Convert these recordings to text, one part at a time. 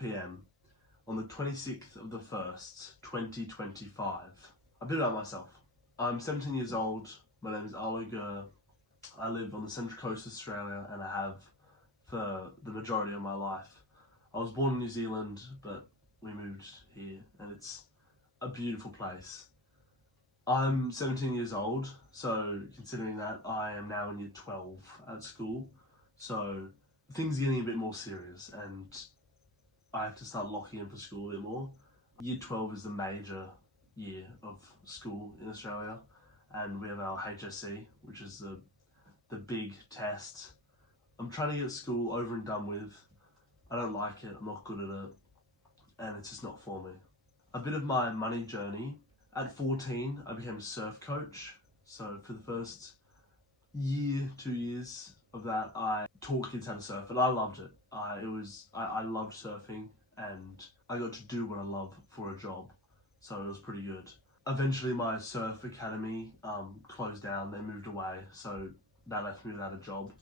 p m on the 26th of the 1st, 2025. A bit about myself. I'm 17 years old, my name is Arlo Gurr. I live on the Central Coast of Australia and I have for the majority of my life. I was born in New Zealand, but we moved here and it's a beautiful place. I'm 17 years old, so considering that, I am now in year 12 at school, so things are getting a bit more serious and I have to start locking in for school a bit more. Year 12 is the major year of school in Australia, and we have our HSC, which is the big test. I'm trying to get school over and done with. I don't like it, I'm not good at it, and it's just not for me. A bit of my money journey. At 14, I became a surf coach. So for the first year, 2 years of that, I taught kids how to surf, and I loved it. I loved surfing, and I got to do what I love for a job, so it was pretty good. Eventually, my surf academy closed down. They moved away, so that left me without a job.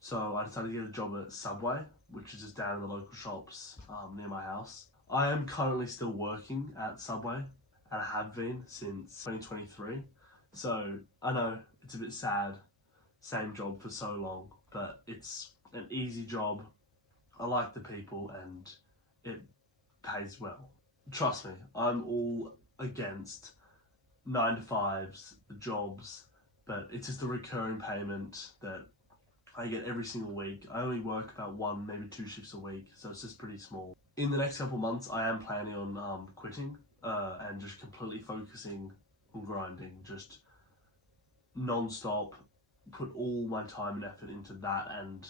So I decided to get a job at Subway, which is just down in the local shops near my house. I am currently still working at Subway, and I have been since 2023. So I know it's a bit sad, same job for so long, but it's an easy job. I like the people and it pays well. Trust me, I'm all against 9 to 5s, the jobs, but it's just a recurring payment that I get every single week. I only work about 1, maybe 2 shifts a week, so it's just pretty small. In the next couple months, I am planning on quitting and just completely focusing on grinding, just non-stop, put all my time and effort into that and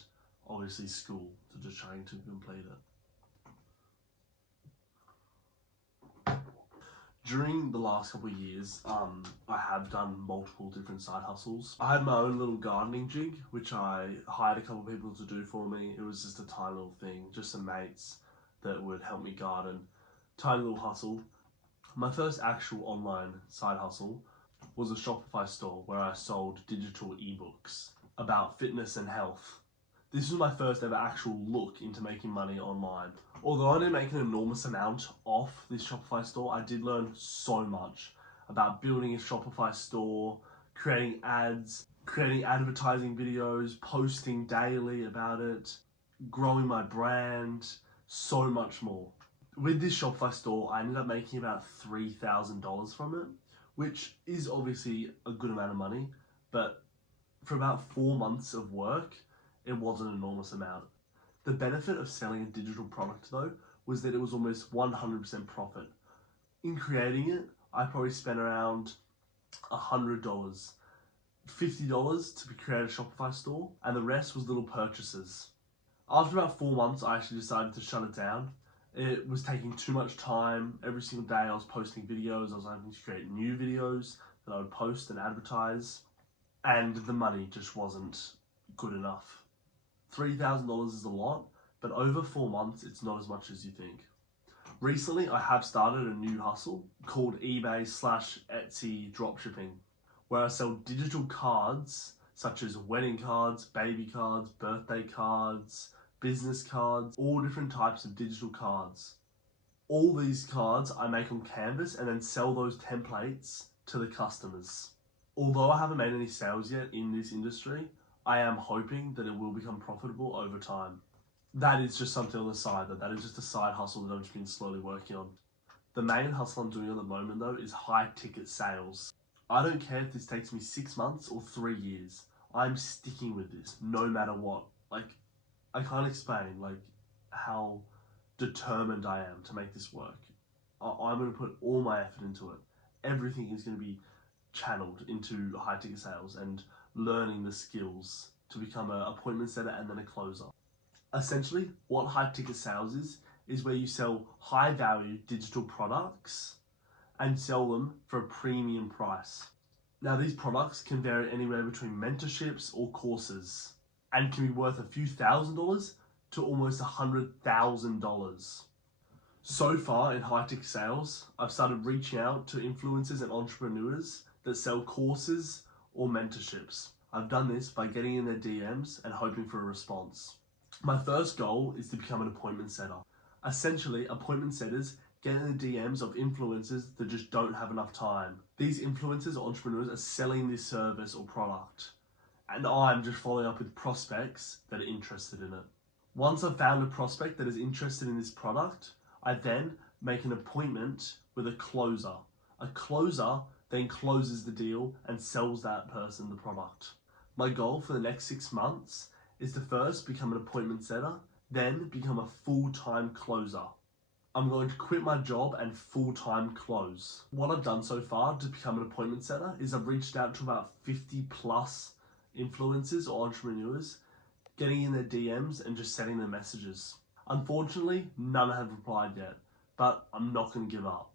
obviously school, to just trying to complete it. During the last couple of years, I have done multiple different side hustles. I had my own little gardening jig, which I hired a couple of people to do for me. It was just a tiny little thing, just some mates that would help me garden. Tiny little hustle. My first actual online side hustle was a Shopify store where I sold digital ebooks about fitness and health. This was my first ever actual look into making money online. Although I didn't make an enormous amount off this Shopify store, I did learn so much about building a Shopify store, creating ads, creating advertising videos, posting daily about it, growing my brand, so much more. With this Shopify store, I ended up making about $3,000 from it, which is obviously a good amount of money, but for about 4 months of work, it wasn't an enormous amount. The benefit of selling a digital product though, was that it was almost 100% profit. In creating it, I probably spent around $100, $50 to create a Shopify store, and the rest was little purchases. After about 4 months, I actually decided to shut it down. It was taking too much time. Every single day I was posting videos, I was having to create new videos that I would post and advertise, and the money just wasn't good enough. $3,000 is a lot, but over 4 months, it's not as much as you think. Recently, I have started a new hustle called eBay/Etsy dropshipping, where I sell digital cards such as wedding cards, baby cards, birthday cards, business cards, all different types of digital cards. All these cards I make on canvas and then sell those templates to the customers. Although I haven't made any sales yet in this industry, I am hoping that it will become profitable over time. That is just something on the side, that is just a side hustle that I've just been slowly working on. The main hustle I'm doing at the moment though is high ticket sales. I don't care if this takes me 6 months or 3 years. I'm sticking with this no matter what. I can't explain how determined I am to make this work. I'm going to put all my effort into it. Everything is going to be channeled into high ticket sales and learning the skills to become an appointment setter and then a closer. Essentially, what high ticket sales is where you sell high value digital products and sell them for a premium price. Now these products can vary anywhere between mentorships or courses and can be worth a few $1,000s to almost $100,000. So far in high ticket sales, I've started reaching out to influencers and entrepreneurs that sell courses or mentorships. I've done this by getting in their DMs and hoping for a response. My first goal is to become an appointment setter. Essentially, appointment setters get in the DMs of influencers that just don't have enough time. These influencers or entrepreneurs are selling this service or product, and I'm just following up with prospects that are interested in it. Once I've found a prospect that is interested in this product, I then make an appointment with a closer. A closer then closes the deal and sells that person the product. My goal for the next 6 months is to first become an appointment setter, then become a full-time closer. I'm going to quit my job and full-time close. What I've done so far to become an appointment setter is I've reached out to about 50 plus influencers or entrepreneurs, getting in their DMs and just sending them messages. Unfortunately, none have replied yet, but I'm not going to give up.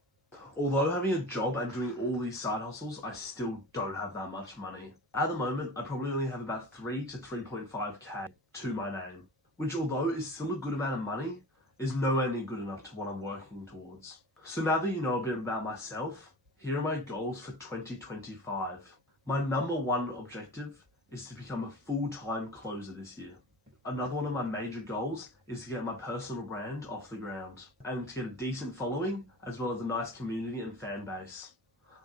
Although having a job and doing all these side hustles, I still don't have that much money. At the moment, I probably only have about 3 to 3.5k to my name, which although is still a good amount of money, is nowhere near good enough to what I'm working towards. So now that you know a bit about myself, here are my goals for 2025. My number one objective is to become a full-time closer this year. Another one of my major goals is to get my personal brand off the ground and to get a decent following as well as a nice community and fan base.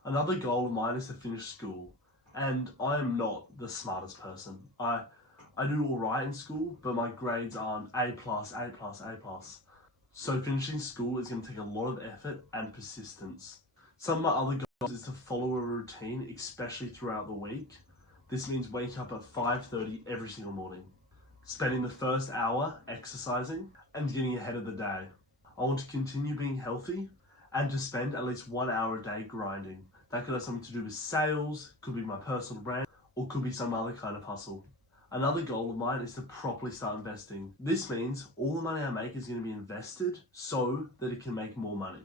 Another goal of mine is to finish school, and I am not the smartest person. I do all right in school, but my grades aren't A+. So finishing school is going to take a lot of effort and persistence. Some of my other goals is to follow a routine, especially throughout the week. This means waking up at 5:30 every single morning, spending the first hour exercising and getting ahead of the day. I want to continue being healthy and to spend at least 1 hour a day grinding. That could have something to do with sales, could be my personal brand, or could be some other kind of hustle. Another goal of mine is to properly start investing. This means all the money I make is going to be invested so that it can make more money.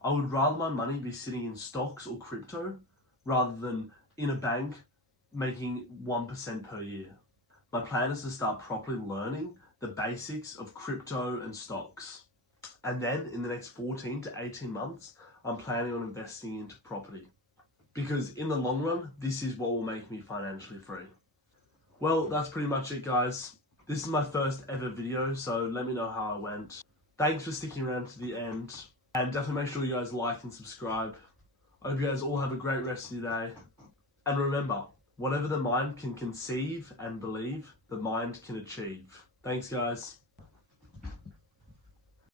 I would rather my money be sitting in stocks or crypto rather than in a bank making 1% per year. My plan is to start properly learning the basics of crypto and stocks. And then in the next 14 to 18 months, I'm planning on investing into property. Because in the long run, this is what will make me financially free. Well, that's pretty much it, guys. This is my first ever video, so let me know how I went. Thanks for sticking around to the end. And definitely make sure you guys like and subscribe. I hope you guys all have a great rest of your day. And remember, whatever the mind can conceive and believe, the mind can achieve. Thanks, guys.